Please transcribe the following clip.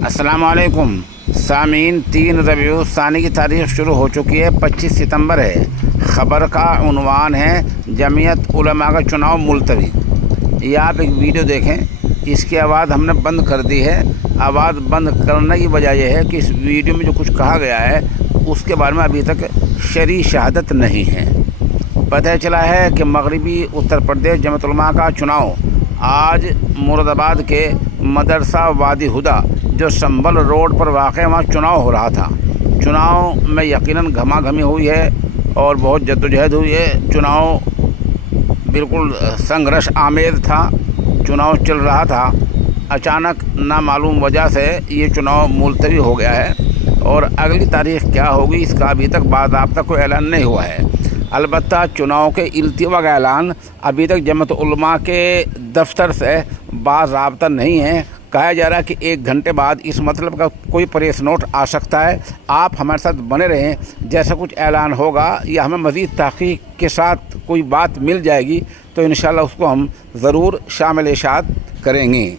अस्सलाम वालेकुम सामीन। 3 रबीउल सानी की तारीख शुरू हो चुकी है, 25 सितंबर है। ख़बर का उन्वान है जमीयत उलमा का चुनाव मुलतवी। ये आप एक वीडियो देखें, इसकी आवाज़ हमने बंद कर दी है। आवाज़ बंद करने की वजह यह है कि इस वीडियो में जो कुछ कहा गया है उसके बारे में अभी तक शरई शहादत नहीं है। पता चला है कि मगरबी उत्तर प्रदेश जमीयत उलमा का चुनाव आज मुरादाबाद के मदरसा वादी हुदा जो संभल रोड पर वाक़ वहाँ चुनाव हो रहा था। चुनाव में यकीनन घमाघमी हुई है और बहुत जद्दोजहद हुई है। चुनाव बिल्कुल संघर्ष आमेज था, चुनाव चल रहा था। अचानक नामालूम वजह से ये चुनाव मुलतवी हो गया है और अगली तारीख क्या होगी इसका अभी तक बाज़ाब्ता कोई ऐलान नहीं हुआ है। अलबत्ता चुनाव के इल्तिवा का ऐलान अभी तक जमीयत उलमा के दफ्तर से बाज़ाब्ता नहीं है। कहा जा रहा है कि 1 घंटे बाद इस मतलब का कोई प्रेस नोट आ सकता है। आप हमारे साथ बने रहें, जैसा कुछ ऐलान होगा या हमें मज़ीद तहक़ीक़ के साथ कोई बात मिल जाएगी तो इंशाअल्लाह उसको हम ज़रूर शामिल इशात करेंगे।